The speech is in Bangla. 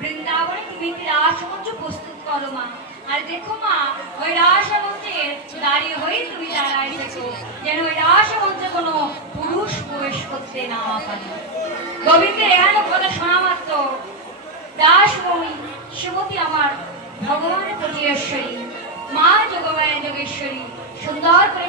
বৃন্দাবনে তুমি একটি রাসমঞ্চ প্রস্তুত করো মা। আর দেখো মা, ওই রাসমঞ্চে দাঁড়িয়ে হয়ে তুমি দাঁড়ায় দেখো, যেন ওই রাসমঞ্চে কোনো পুরুষ প্রবেশ করতে না পারে। গোবিন্দের এখানে কথা শোনা মাত্র দাসময়ী সুমতি আমার ভগবানের প্রতিশ্বরী মা যোগমায়া যোগেশ্বরী সুন্দর করে